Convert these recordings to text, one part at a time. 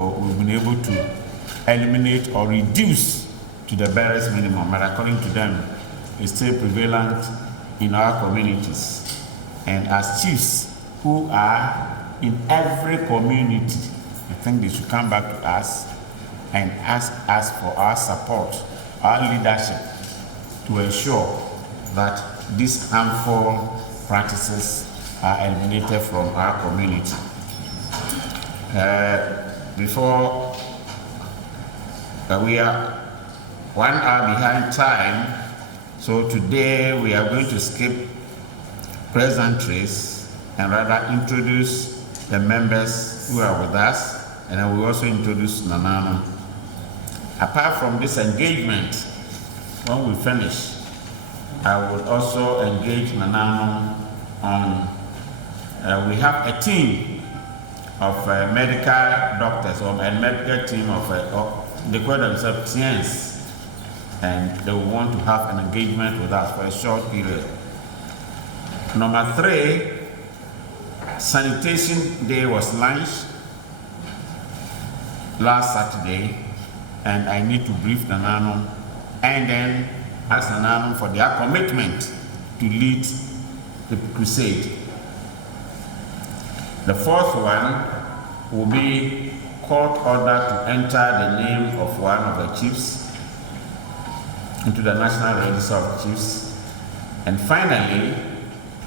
We've been able to eliminate or reduce to the barest minimum, but according to them, it's still prevalent in our communities. And as chiefs who are in every community, I think they should come back to us and ask us for our support, our leadership, to ensure that these harmful practices are eliminated from our community. Before we are 1 hour behind time, so today we are going to skip pleasantries and rather introduce the members who are with us, and then we also introduce Nanano. Apart from this engagement, when we finish, I will also engage Nanano on, we have a team of medical doctors or a medical team of, they call themselves science, and they will want to have an engagement with us for a short period. Number 3, sanitation day was launched last Saturday, and I need to brief Nanano and then ask Nanano for their commitment to lead the crusade. The 4th one will be court order to enter the name of one of the chiefs into the National Register of Chiefs. And finally,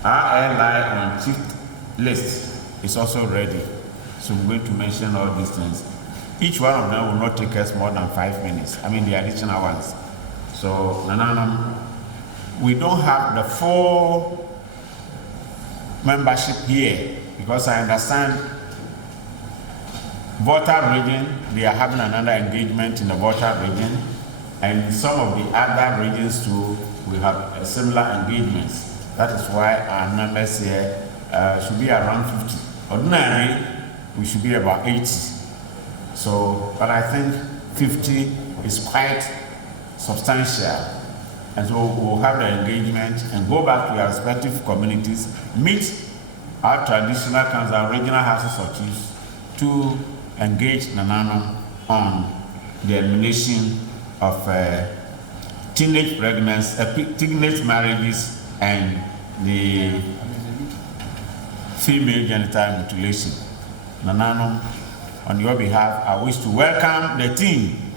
our airline on chief list is also ready. So we're going to mention all these things. Each one of them will not take us more than 5 minutes. I mean the additional ones. So, Nananam, we don't have the full membership here because I understand Volta region, they are having another engagement in the Volta region, and some of the other regions too, we have similar engagements. That is why our numbers here should be around 50. Ordinarily, we should be about 80. So, but I think 50 is quite substantial. And so we'll have the engagement and go back to our respective communities, meet our traditional council, regional houses of chiefs to engage Nanano on the elimination of teenage pregnancy, teenage marriages, and the female genital mutilation. Nananom, on your behalf, I wish to welcome the team.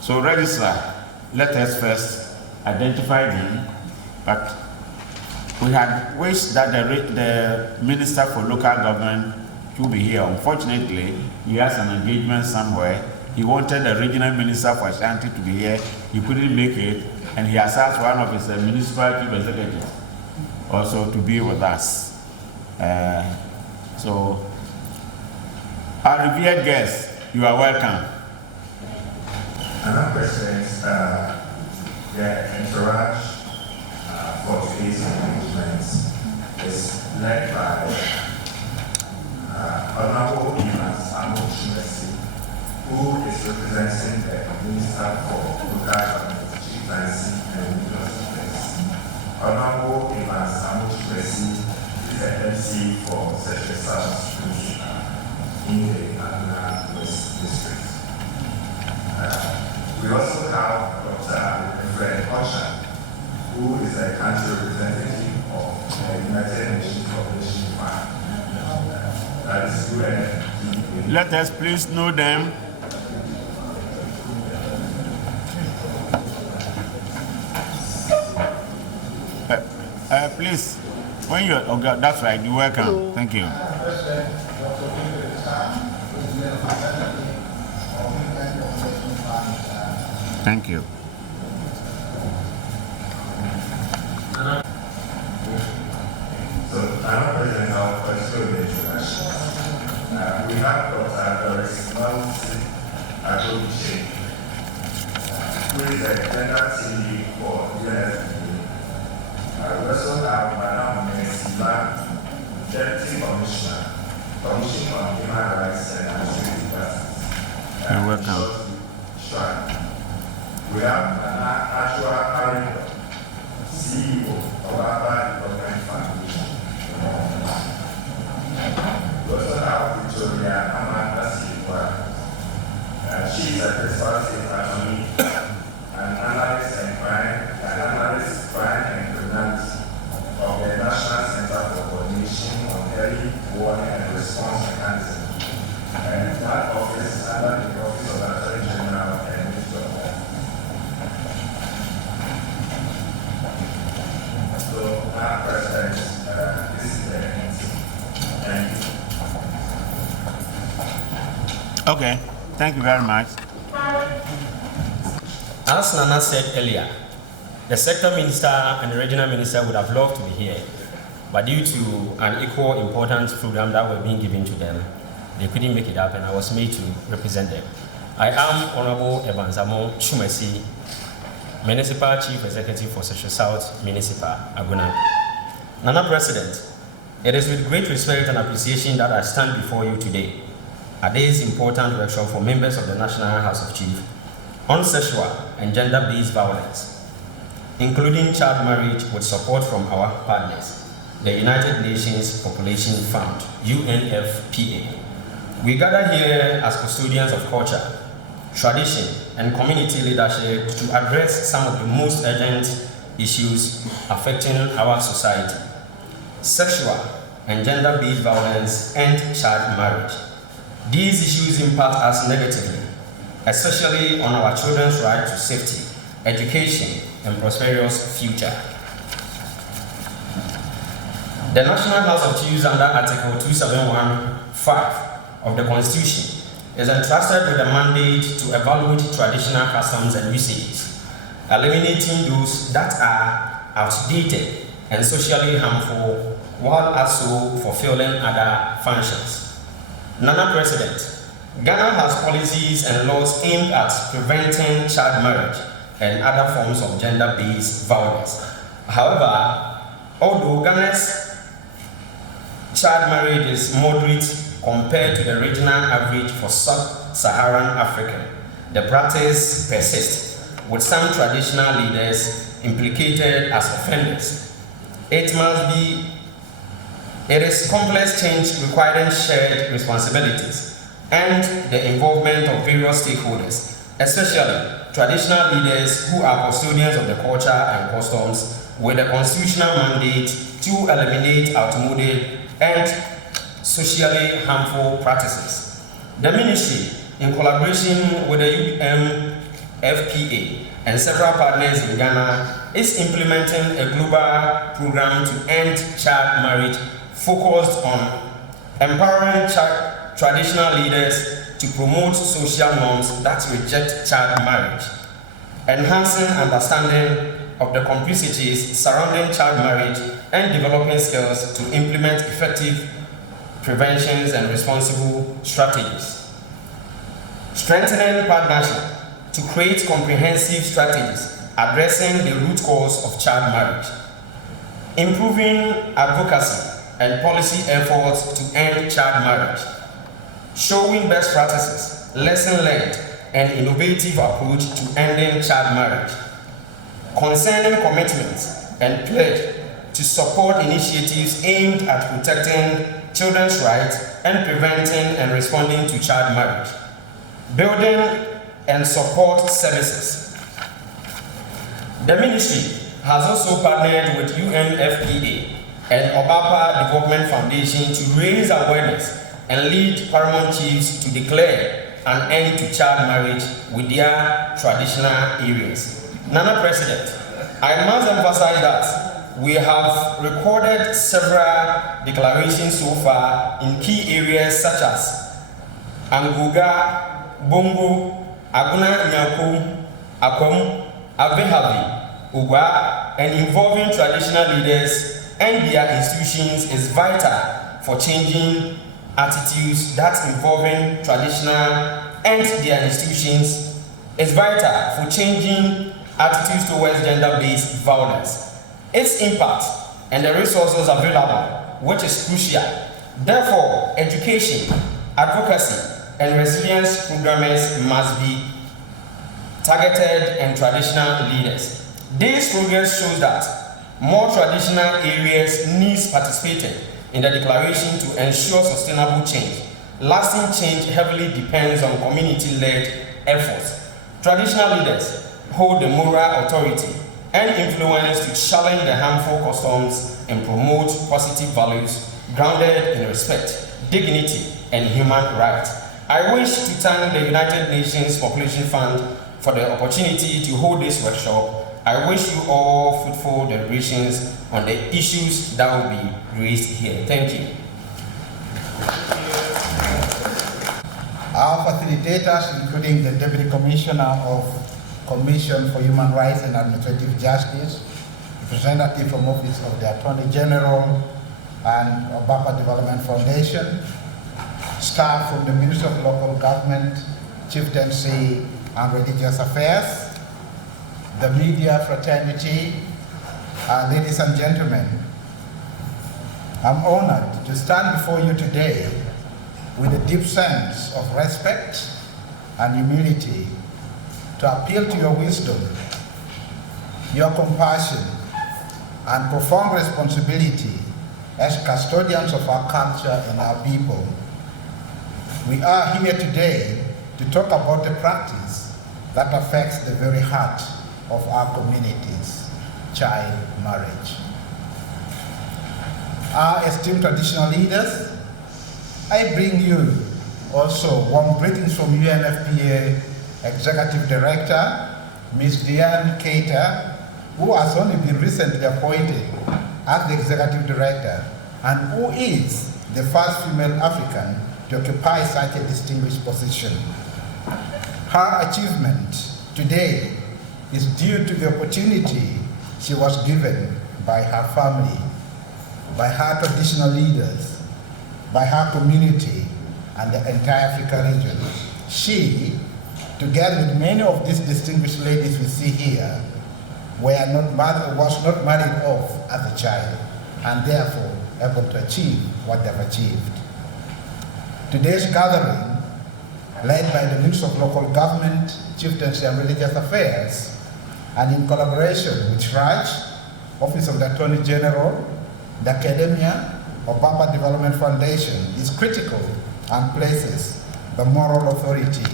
So, Registrar, let us first identify them, but we had wished that the Minister for Local Government should be here. Unfortunately, he has an engagement somewhere. He wanted the Regional Minister for Ashanti to be here. He couldn't make it, and he has asked one of his municipal chief executives also to be with us. So, our revered guests, you are welcome. Another question is the entourage for today's engagements is led by Honorable who is representing the Minister for Local Government, Chieftaincy and Religious Affairs. Honorable is the MC for Session South in the Adana West District. We also have Dr. Fred Kocha, who is a country representative of the United Nations Population Fund. That is UNFPA. Let us please know them. Please, when you're okay, that's right, you're welcome. Hello. Thank you. Thank you. So, I'm presenting our first introduction. We have Dr. Doris Advocacy, who is a general team for UNFPA. We also have Madam Mesiba, Deputy Commissioner, Commission on Human Rights and Administrative Justice. You're welcome. We have Nana Ajua Arindo, CEO of Abba Development Foundation. We also have Victoria Amanda Silva. She is a principal state attorney, an analyst and crime and criminality of the National Center for Coordination on Early Warning and Response Mechanism. And that office is under the Office of the Attorney General and Ministry of Health. So, our President, this is the end. Thank you. Okay, thank you very much. As Nana said earlier, the sector minister and the regional minister would have loved to be here, but due to an equal importance program that were being given to them, they couldn't make it up, and I was made to represent them. I am Honorable Ebansamo Shumesi, Municipal Chief Executive for Session South Municipal, Aguna. Nana President, it is with great respect and appreciation that I stand before you today at this important workshop for members of the National House of Chiefs on sexual and gender-based violence, including child marriage, with support from our partners, the United Nations Population Fund, UNFPA. We gather here as custodians of culture, tradition, and community leadership to address some of the most urgent issues affecting our society: sexual and gender-based violence and child marriage. These issues impact us negatively, especially on our children's right to safety, education, and prosperous future. The National House of Chiefs, under Article 2715 of the Constitution, is entrusted with a mandate to evaluate traditional customs and usages, eliminating those that are outdated and socially harmful, while also fulfilling other functions. Nana President, Ghana has policies and laws aimed at preventing child marriage and other forms of gender-based violence. However, although Ghana's child marriage is moderate compared to the regional average for sub-Saharan Africa, the practice persists, with some traditional leaders implicated as offenders. It is complex change requiring shared responsibilities and the involvement of various stakeholders, especially traditional leaders who are custodians of the culture and customs with a constitutional mandate to eliminate outmoded and socially harmful practices. The ministry, in collaboration with the UNFPA and several partners in Ghana, is implementing a global program to end child marriage focused on empowering traditional leaders to promote social norms that reject child marriage, enhancing understanding of the complexities surrounding child marriage, and developing skills to implement effective preventions and responsible strategies. Strengthening partnership to create comprehensive strategies addressing the root cause of child marriage. Improving advocacy and policy efforts to end child marriage. Showing best practices, lesson learned, and innovative approach to ending child marriage. Concerning commitments and pledge to support initiatives aimed at protecting children's rights and preventing and responding to child marriage. Building and support services. The ministry has also partnered with UNFPA and Opemsuo Development Foundation to raise awareness and lead paramount chiefs to declare an end to child marriage with their traditional areas. Nana President, I must emphasize that we have recorded several declarations so far in key areas such as Anguga, Bongo, Aguna Nyaku, Akom, Avehavi, Uga, and involving traditional leaders and their institutions is vital for changing attitudes that involving traditional and their institutions is vital for changing attitudes towards gender-based violence. Its impact and the resources available, which is crucial. Therefore, education, advocacy, and resilience programmers must be targeted and traditional leaders. This progress shows that more traditional areas needs participating in the declaration to ensure sustainable change. Lasting change heavily depends on community-led efforts. Traditional leaders hold the moral authority and influence to challenge the harmful customs and promote positive values grounded in respect, dignity, and human rights. I wish to thank the United Nations Population Fund for the opportunity to hold this workshop. I wish you all fruitful deliberations on the issues that will be raised here. Thank you. Our facilitators, including the Deputy Commissioner of Commission for Human Rights and Administrative Justice, representative from Office of the Attorney General and Opemsuo Development Foundation, staff from the Ministry of Local Government, Chieftaincy and Religious Affairs, the media fraternity, ladies and gentlemen, I'm honored to stand before you today with a deep sense of respect and humility to appeal to your wisdom, your compassion, and profound responsibility as custodians of our culture and our people. We are here today to talk about a practice that affects the very heart of our communities, child marriage. Our esteemed traditional leaders, I bring you also warm greetings from UNFPA Executive Director, Ms. Diane Keita, who has only been recently appointed as the Executive Director and who is the first female African to occupy such a distinguished position. Her achievement today is due to the opportunity she was given by her family, by her traditional leaders, by her community, and the entire Africa region. She, together with many of these distinguished ladies we see here, was not married off as a child, and therefore able to achieve what they've achieved. Today's gathering, led by the Ministry of Local Government, Chieftaincy and Religious Affairs, and in collaboration with RAJ, Office of the Attorney General, the Academia, Opemsuo Development Foundation, is critical and places the moral authority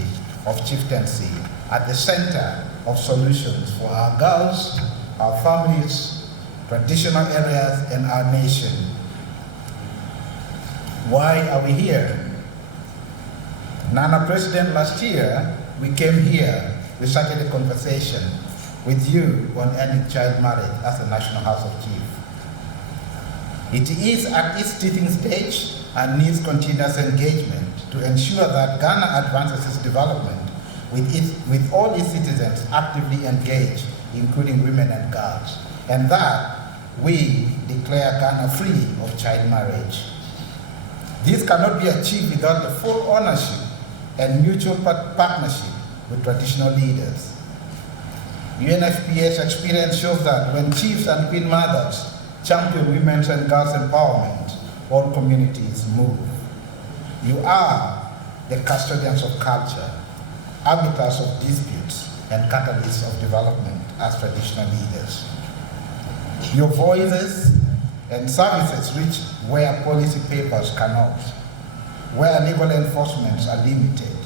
of chieftaincy at the center of solutions for our girls, our families, traditional areas, and our nation. Why are we here? Nana President, last year, we came here, we started a conversation with you on ending child marriage as the National House of Chiefs. It is at its teething stage and needs continuous engagement to ensure that Ghana advances its development with all its citizens actively engaged, including women and girls, and that we declare Ghana free of child marriage. This cannot be achieved without the full ownership and mutual partnership with traditional leaders. UNFPA's experience shows that when chiefs and queen mothers champion women's and girls' empowerment, all communities move. You are the custodians of culture, arbiters of disputes, and catalysts of development as traditional leaders. Your voices and services reach where policy papers cannot, where legal enforcements are limited.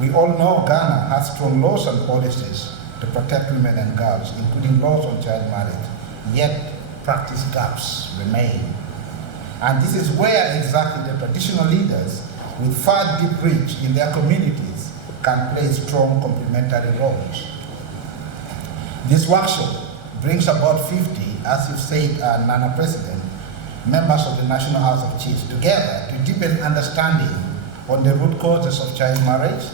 We all know Ghana has strong laws and policies to protect women and girls, including laws on child marriage, yet practice gaps remain. And this is where exactly the traditional leaders with far deep reach in their communities can play strong complementary roles. This workshop brings about 50, as you said, Nana President, members of the National House of Chiefs together to deepen understanding on the root causes of child marriage,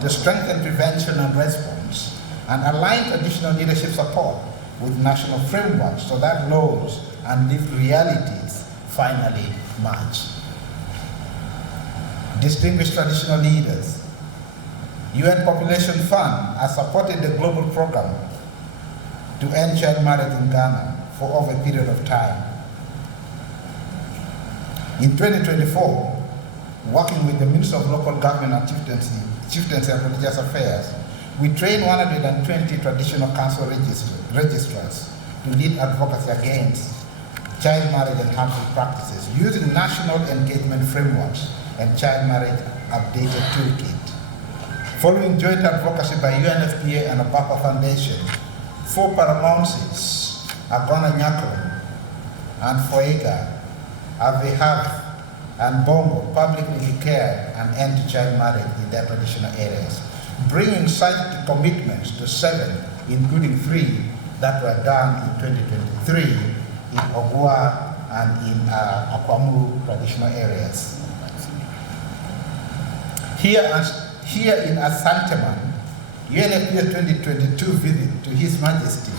to strengthen prevention and response, and align traditional leadership support with national frameworks so that laws and lived realities finally match. Distinguished traditional leaders, UN Population Fund has supported the global program to end child marriage in Ghana for over a period of time. In 2024, working with the Minister of Local Government and Chieftaincy and Religious Affairs, we trained 120 traditional council registrars to lead advocacy against child marriage and harmful practices using national engagement frameworks and child marriage updated toolkit. Following joint advocacy by UNFPA and Opemsuo Foundation, 4 paramouncies, Agona Nyako and Foega, Avehag and Bongo publicly declared an end to child marriage in their traditional areas, bringing such commitments to 7, including 3 that were done in 2023 in Ogua and in Akwamu traditional areas. Here in Asanteman, UNFPA's 2022 visit to His Majesty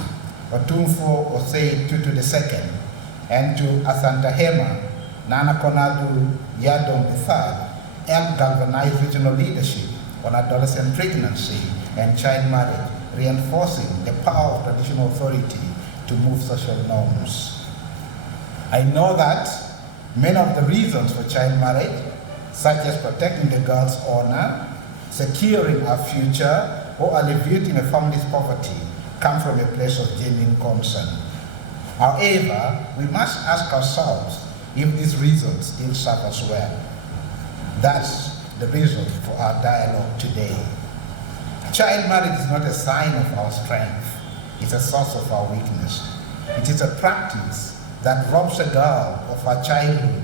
Otumfuo Osei Tutu II and to Asantahema Nana Konadu Yadom III helped galvanize regional leadership on adolescent pregnancy and child marriage, reinforcing the power of traditional authority to move social norms. I know that many of the reasons for child marriage, such as protecting the girl's honor, securing her future, or alleviating a family's poverty, come from a place of genuine concern. However, we must ask ourselves if these reasons still serve us well. That's the reason for our dialogue today. Child marriage is not a sign of our strength, it's a source of our weakness. It is a practice that robs a girl of her childhood,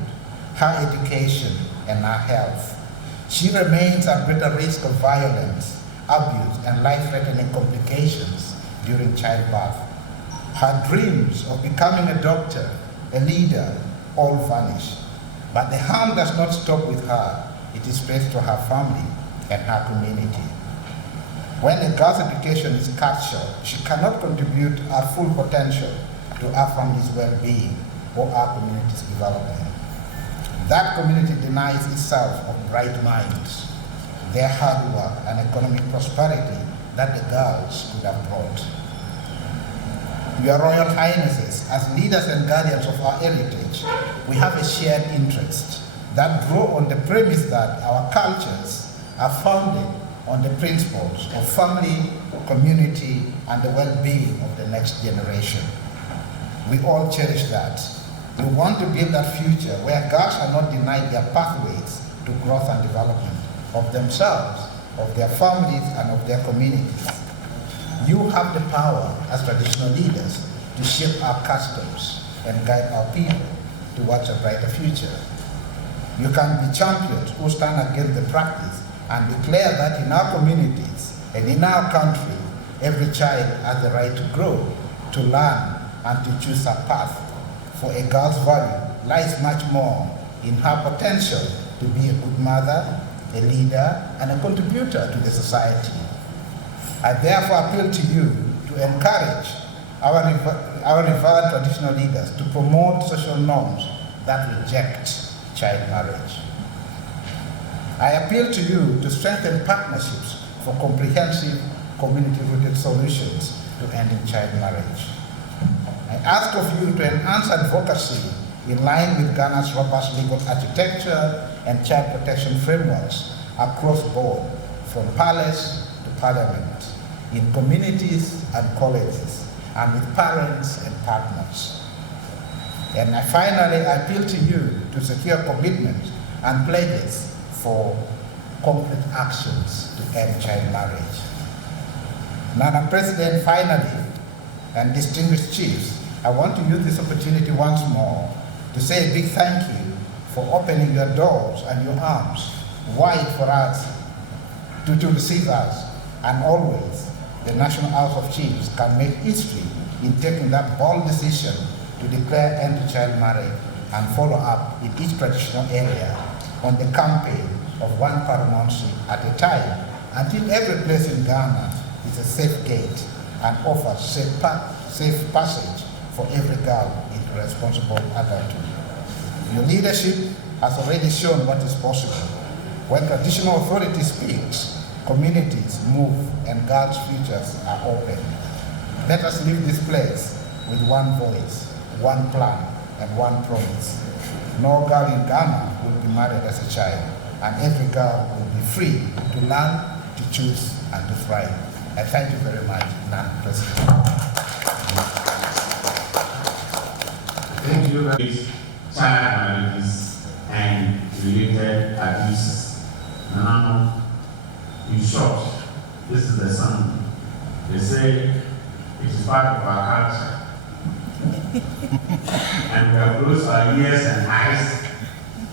her education, and her health. She remains at greater risk of violence, abuse, and life-threatening complications during childbirth. Her dreams of becoming a doctor, a leader, all vanish. But the harm does not stop with her. It is spread to her family and her community. When a girl's education is cut short, she cannot contribute her full potential to her family's well-being or our community's development. That community denies itself of bright minds, their hard work and economic prosperity that the girls could have brought. Your Royal Highnesses, as leaders and guardians of our heritage, we have a shared interest that grow on the premise that our cultures are founded on the principles of family, community, and the well-being of the next generation. We all cherish that. We want to build that future where girls are not denied their pathways to growth and development of themselves of their families and of their communities. You have the power as traditional leaders to shape our customs and guide our people towards a brighter future. You can be champions who stand against the practice and declare that in our communities and in our country, every child has the right to grow, to learn, and to choose a path. For a girl's value lies much more in her potential to be a good mother, a leader, and a contributor to the society. I therefore appeal to you to encourage our revered traditional leaders to promote social norms that reject child marriage. I appeal to you to strengthen partnerships for comprehensive community-rooted solutions to ending child marriage. I ask of you to enhance advocacy in line with Ghana's robust legal architecture and child protection frameworks across board, from palace to parliament, in communities and colleges, and with parents and partners. And finally, I appeal to you to secure commitments and pledges for concrete actions to end child marriage. Madam President, finally, and distinguished chiefs, I want to use this opportunity once more to say a big thank you for opening your doors and your arms wide for us to receive us, and always the National House of Chiefs can make history in taking that bold decision to declare end to child marriage and follow up in each traditional area on the campaign of one paramountcy at a time until every place in Ghana is a safe gate and offers safe passage for every girl into responsible adulthood. Your leadership has already shown what is possible. When traditional authority speaks, communities move and girls' futures are open. Let us leave this place with one voice, one plan, and one promise. No girl in Ghana will be married as a child, and every girl will be free to learn, to choose, and to thrive. I thank you very much, Madam President. Thank you very much. Child marriages and related abuses. Now, in short, this is the summary. They say it is part of our culture. And we have closed our ears and eyes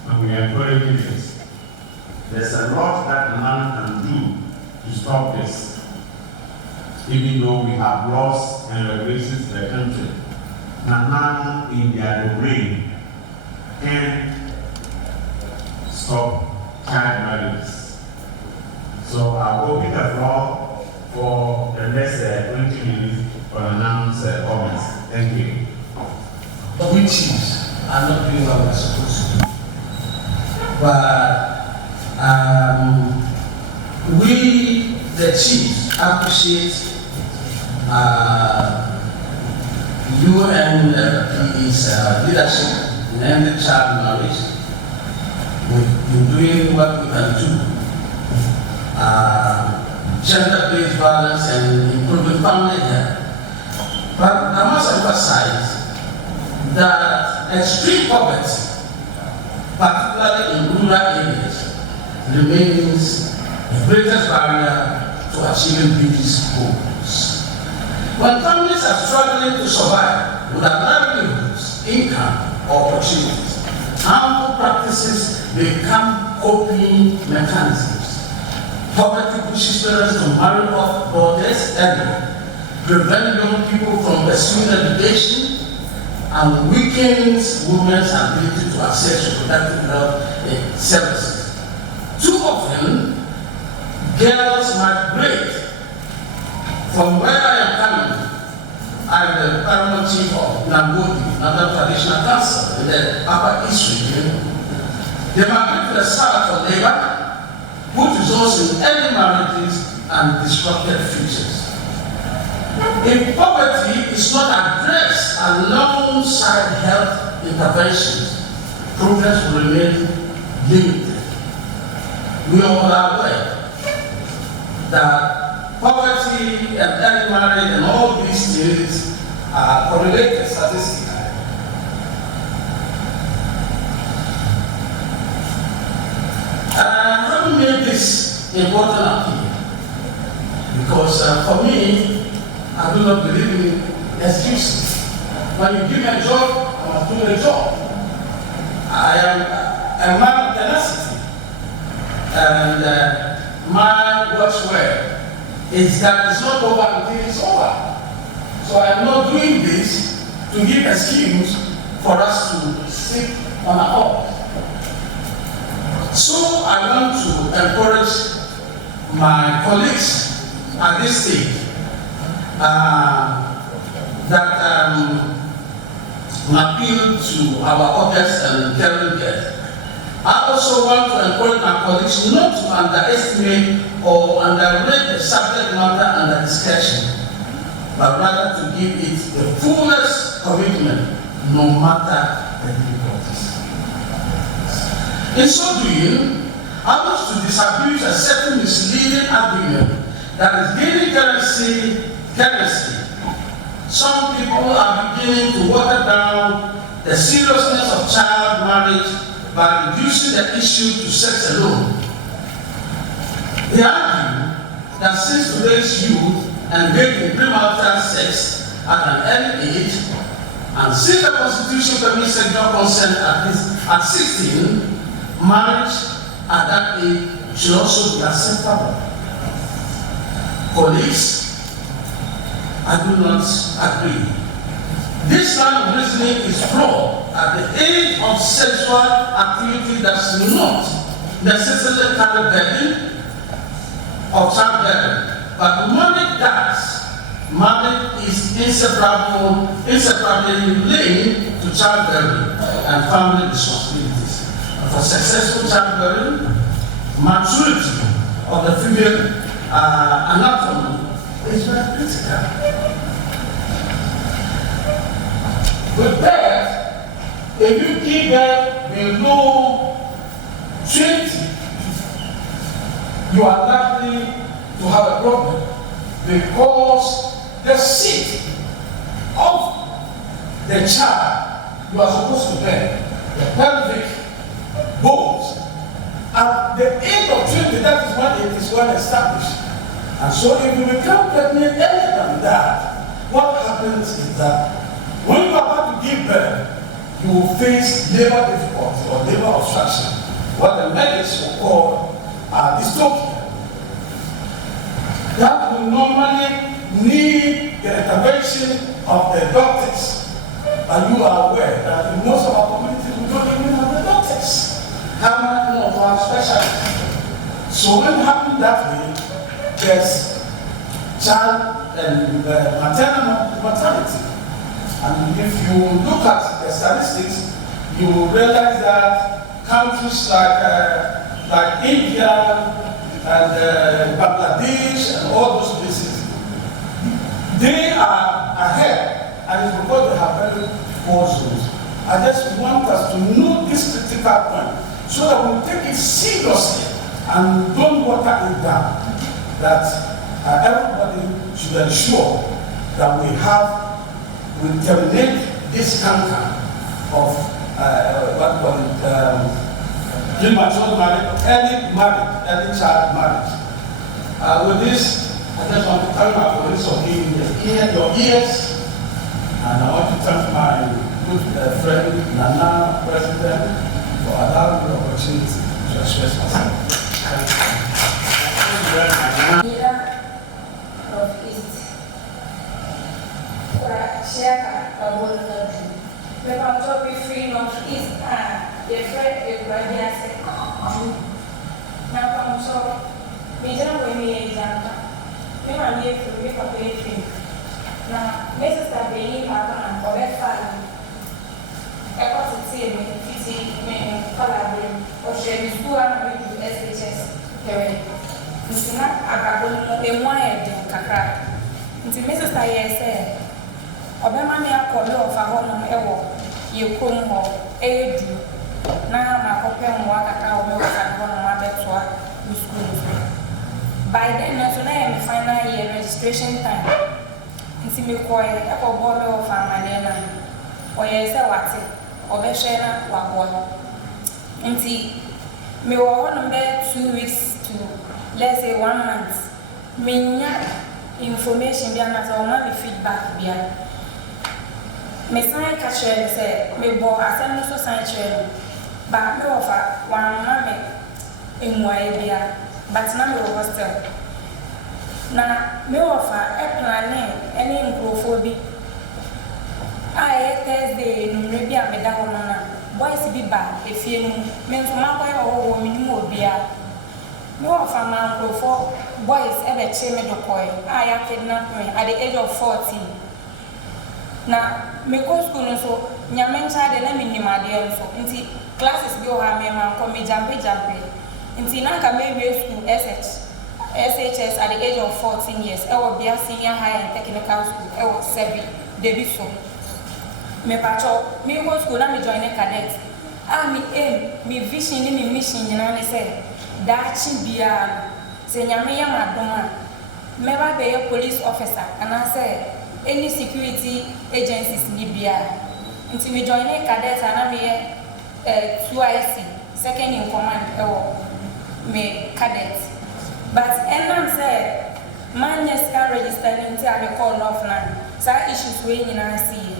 and we are encouraging this. There's a lot that a man can do to stop this, even though we have laws and regulations in the country. Now in their domain can stop child marriages. So I'll open the floor for the next 20 minutes for announced comments. Thank you. Committees are not doing what we're supposed to do. But we, the chiefs, appreciate UNFPA's leadership in ending child marriage. We've been doing what we can do. Gender-based violence and improving family health. But I must emphasize that extreme poverty, particularly in rural areas, remains the greatest barrier to achieving these goals. When families are struggling to survive without livelihoods, income, or opportunities, harmful practices become coping mechanisms. Poverty pushes parents to marry off daughters early, prevent young people from pursuing education, and weakens women's ability to access reproductive health services. Too often, girls migrate from where I am coming. I'm the paramount chief of Nambodi, another traditional council in the Upper East region. They migrate to the south for labor, which results in early marriages and disrupted futures. If poverty is not addressed alongside health interventions, progress will remain limited. We are all aware that poverty and early marriage and all these things are correlated statistically. Having made this important appeal. Because for me, I do not believe in excuses. When you give me a job, I must do the job. I am a man of tenacity. And my watchword is that it's not over until it's over. So I am not doing this to give excuse for us to sit on our own. So I want to encourage my colleagues at this stage that appeal to our audience and caring guests. I also want to encourage my colleagues not to underestimate or underrate the subject matter under discussion, but rather to give it the fullest commitment, no matter the difficulties. In so doing, I wish to disabuse a certain misleading argument that is gaining currency. Some people are beginning to water down the seriousness of child marriage by reducing the issue to sex alone. They argue that since today's youth engage in premarital sex at an early age, and since the Constitution permits sexual consent at 16, marriage at that age should also be acceptable. Colleagues, I do not agree. This line of reasoning is flawed. At the age of sexual activity does not necessarily carry burden of childbearing, but marriage does. Marriage is inseparably linked to childbearing and family responsibilities. For successful childbearing, maturity of the female anatomy is very critical. With birth, if you give birth below 20, you are likely to have a problem because the seat of the child you are supposed to bear, the pelvic bones, at the age of 20, that is when it is well established. And so if you become pregnant earlier than that, what happens is that when you are about to give birth, you will face labor difficulty or labor obstruction, what the medics will call dystocia. That will normally need the intervention of the doctors. And you are aware that in most of our communities, we don't even have the doctors. How many of our specialists? So when it happens that way, there's child and maternal mortality. And if you look at the statistics, you will realize that countries like India and Bangladesh and all those places, they are ahead, and it's because they have very poor zones. I just want us to know this critical point so that we take it seriously and don't water it down. That everybody should ensure that we terminate this cancer of premature marriage, early child marriage. With this, I just want to thank my colleagues for giving your ears, and I want to thank my good friend Nana, President, for allowing me the opportunity to express myself. Thank you. Of East. Share a whole country. We can talk with free North East and the friend everybody has said, now come so we don't win the example. We want to be for paying. Now, Mrs. Tabini Papa or that family. I got to see me, collaborate, or share with school and with the SHS. It's not a couple of Kakra. It's Mrs. Taye said, Obemania Kolo of a home ewo, you come home, aid you. Now, my open water cow milk and one mother to school. By then, national final year registration time. It's me quiet, a border of a manana, or yes, a wati, or Beshana, Wagwa. And see, me were on bed 2 weeks to let's say 1 month, information behind or maybe feedback behind. Me sign catch you say me bo asem no so sign chair but me offer one mama in bia but na me hostel na me offer e plan any nkrofo bi Thursday no me bia me da ho na boys bi ba efie no me nso ma kwa wo me nim obia me offer man nkrofo boys e be che me do koi kidnap me at the age of 14 na me go school so nyame ncha de na me nimade so nti classes bi o ha me man ko me jampe nti na ka me we school SHS at the age of 14 years I will be a senior high and technical school I will serve debi so me pacho me go school na me join a cadet me aim me vision ni me mission nyina ne say da chi bia se nyame ya madoma me ba be police officer and I say any security agencies ni bia until we join a cadet and me 2IC second in command me cadet but and say man yes can register until I call off now so issues we nyina see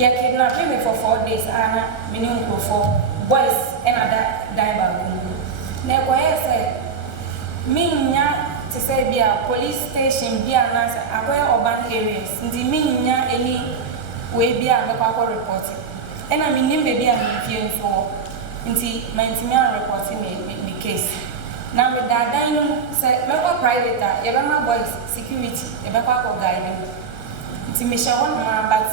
ya kidnap me for 4 days ana minimum for boys and other diver na ko say minya to say bia police station bia na akwai urban areas ndi minya any we bia me kwa report ena minim be bia me fie so nti mantimi an report me case na me dadan no say me kwa private ya be ma boys security ya be kwa guide nti me sha won ma but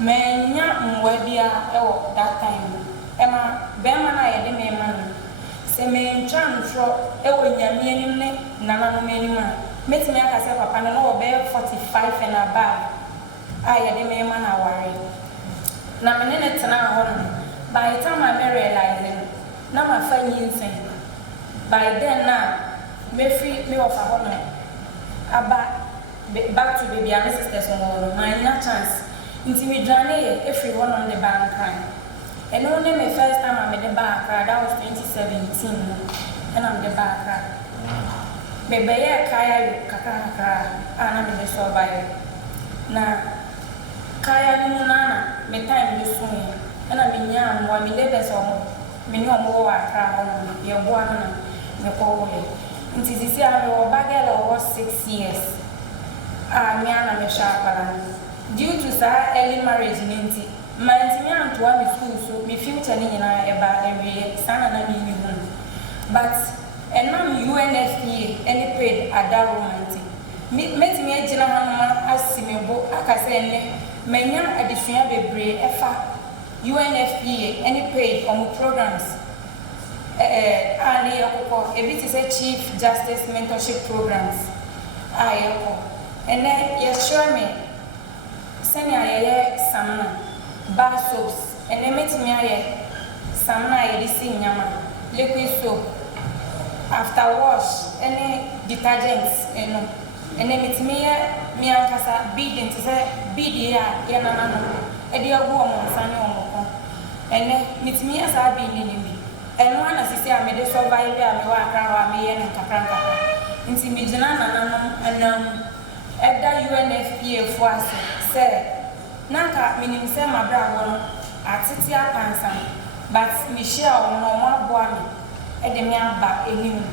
menya mwa bia ewo that time ema be ma na ye de me man se me ntran fro ewo nyame anim ne nana no anim a metimi aka se papa no be 45 and above ye de me man aware na me ne tena ho no by the time I realizing na ma fa nyinsen by then na me free me offer ho no aba back to baby and sisters no my na chance nti me dwane every one on the bank crime and only my first time I made the back that was 2017 and I'm the back me be ya kaya kakaka ana me survive na kaya ni nana me time de sumi ana me nya mo me lebe so mo me ni omo wa kra ho no ye bo ana me ko wo nti sisi a me wo bagela wo 6 years me ana me sharpala due to sa early marriage ninti mantimi antoa me school so me future ni nyina e ba ewie sana na me ni hu but enam UNFPA any paid ada romantic metimi agina hanoma asimebo akase enne menya adesua bebre efa UNFPA any paid on programs ani yakoko ebi ti say chief justice mentorship programs ayako ene ye sure me sani ayeye samna basos ene metimi aye samna aye disi nyama liquid soap after wash any detergents ene metimi ye mi ankasa beading to say bead ya na edi agu omo nsani omo ko ene metimi asa bi ni bi eno ana sisi a me de survive a me wa akra wa me ye nkakra nti me gina nanam anam eda UNFPA fo ase se naka minim se mabra wo atiti apansa but me share wo no mo aboa me ede me aba enim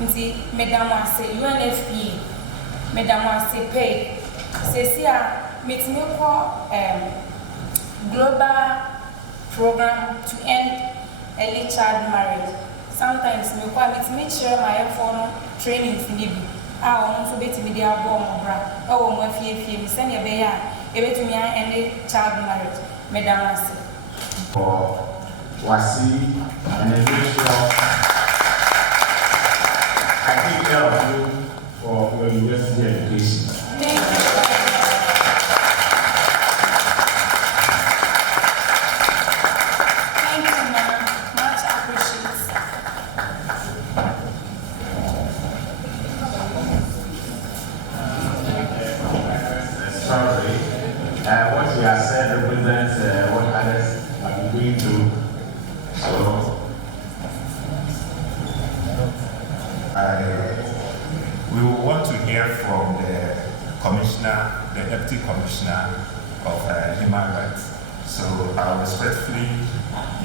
nti medam ase UNFPA medam ase pay sesi a metimi ko global program to end early child marriage sometimes me ko metimi share my phone trainings ni bi on so betimi dia abo mo bra e wo mo afie mi se ne be ya e betimi an end child marriage medam ase for wasi and make sure I take care of you for your university education. Thank you. Thank you, ma'am. Much appreciated. Sorry, what you have said represents what others have been going through. So, I hear from the commissioner, the deputy commissioner of human rights. So I respectfully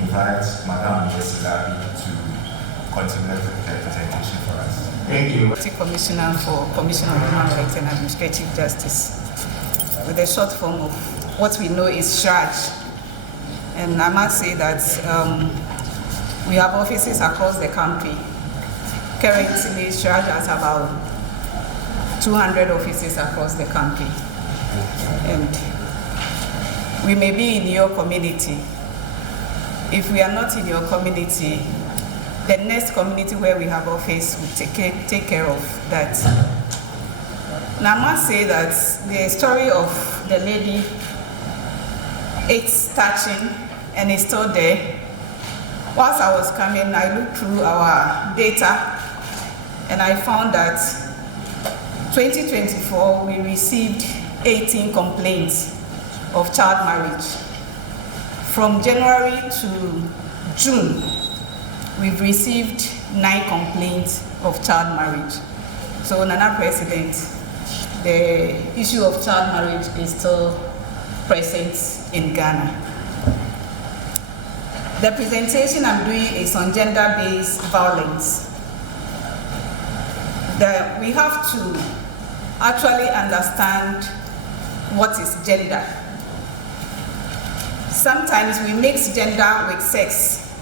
invite Madam Yesilabi to continue the presentation for us. Thank you. Deputy Commissioner for Commission on Human Rights and Administrative Justice, with a short form of what we know is SHRAJ. And I must say that we have offices across the country. Currently, SHRAJ has about 200 offices across the country. And we may be in your community. If we are not in your community, the next community where we have office will take care of that. Now I must say that the story of the lady, it's touching and it's still there. Whilst I was coming, I looked through our data and I found that 2024 we received 18 complaints of child marriage. From January to June, we've received 9 complaints of child marriage. So, Nana President, the issue of child marriage is still present in Ghana. The presentation I'm doing is on gender-based violence. We have to actually understand what is gender. Sometimes we mix gender with sex.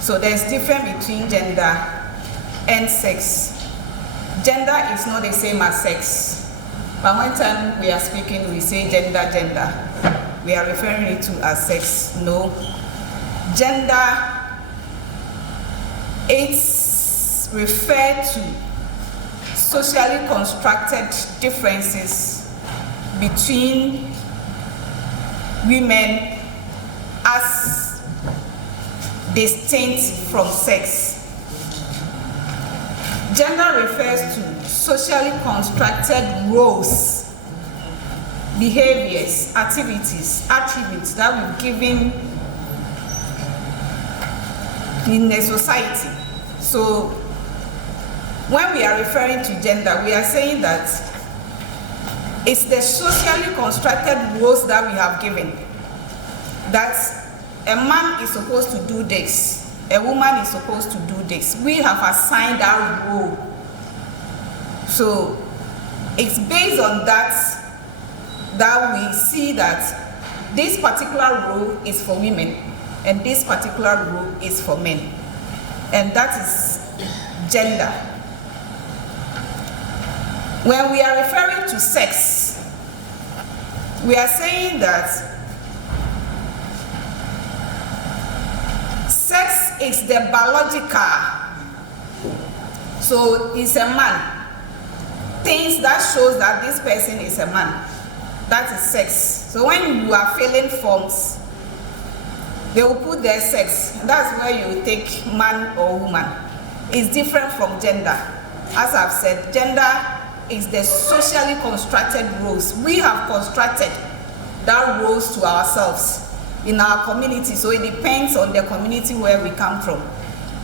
So there's difference between gender and sex. Gender is not the same as sex. But one time we are speaking, we say gender. We are referring it to as sex. No. Gender, it's referred to socially constructed differences between women as distinct from sex. Gender refers to socially constructed roles, behaviors, activities, attributes that we've given in a society. So when we are referring to gender, we are saying that it's the socially constructed roles that we have given. That a man is supposed to do this, a woman is supposed to do this. We have assigned our role. So it's based on that we see that this particular role is for women and this particular role is for men. And that is gender. When we are referring to sex, we are saying that sex is the biological. So it's a man. Things that shows that this person is a man. That is sex. So when you are filling forms, they will put their sex. That's where you take man or woman. It's different from gender. As I've said, gender is the socially constructed roles. We have constructed that roles to ourselves in our community, so it depends on the community where we come from.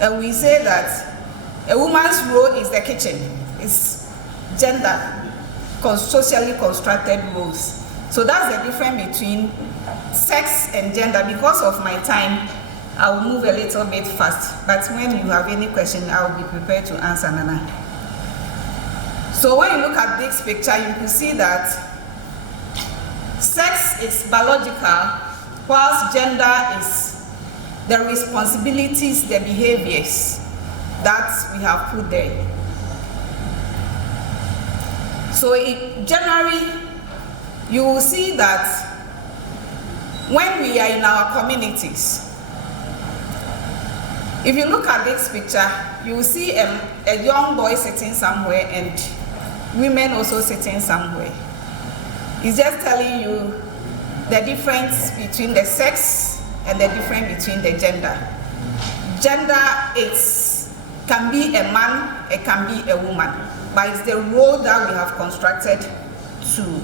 And we say that a woman's role is the kitchen. It's gender, socially constructed roles. So that's the difference between sex and gender. Because of my time, I will move a little bit fast. But when you have any question, I will be prepared to answer, Nana. So when you look at this picture, you can see that sex is biological, whilst gender is the responsibilities, the behaviors that we have put there. So generally, you will see that when we are in our communities, if you look at this picture, you will see a young boy sitting somewhere and women also sitting somewhere. It's just telling you the difference between the sex and the difference between the gender. Gender can be a man, it can be a woman, but it's the role that we have constructed to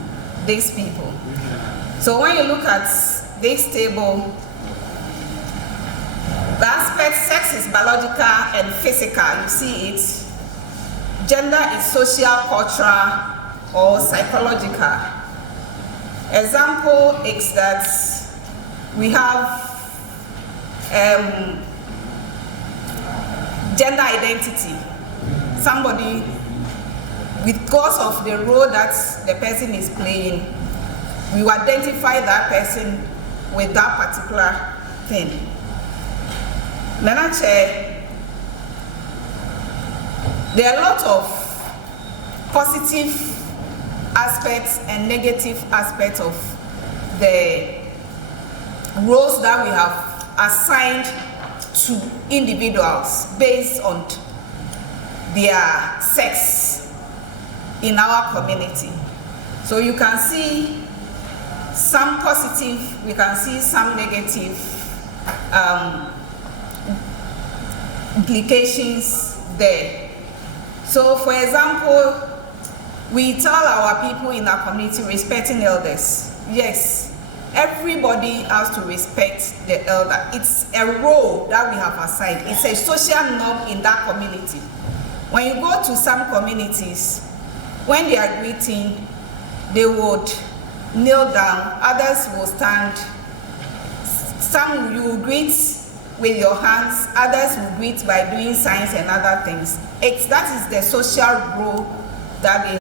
these people. So when you look at this table, the aspect sex is biological and physical, you see it. Gender is social, cultural, or psychological. Example is that we have gender identity. Somebody, because of the role that the person is playing, we will identify that person with that particular thing. Menache, there are a lot of positive aspects and negative aspects of the roles that we have assigned to individuals based on their sex in our community. So you can see some positive, we can see some negative implications there. So for example, we tell our people in our community respecting elders. Yes, everybody has to respect the elder. It's a role that we have assigned. It's a social norm in that community. When you go to some communities, when they are greeting, they would kneel down, others will stand. Some you will greet with your hands, others will greet by doing signs and other things. That is the social role that we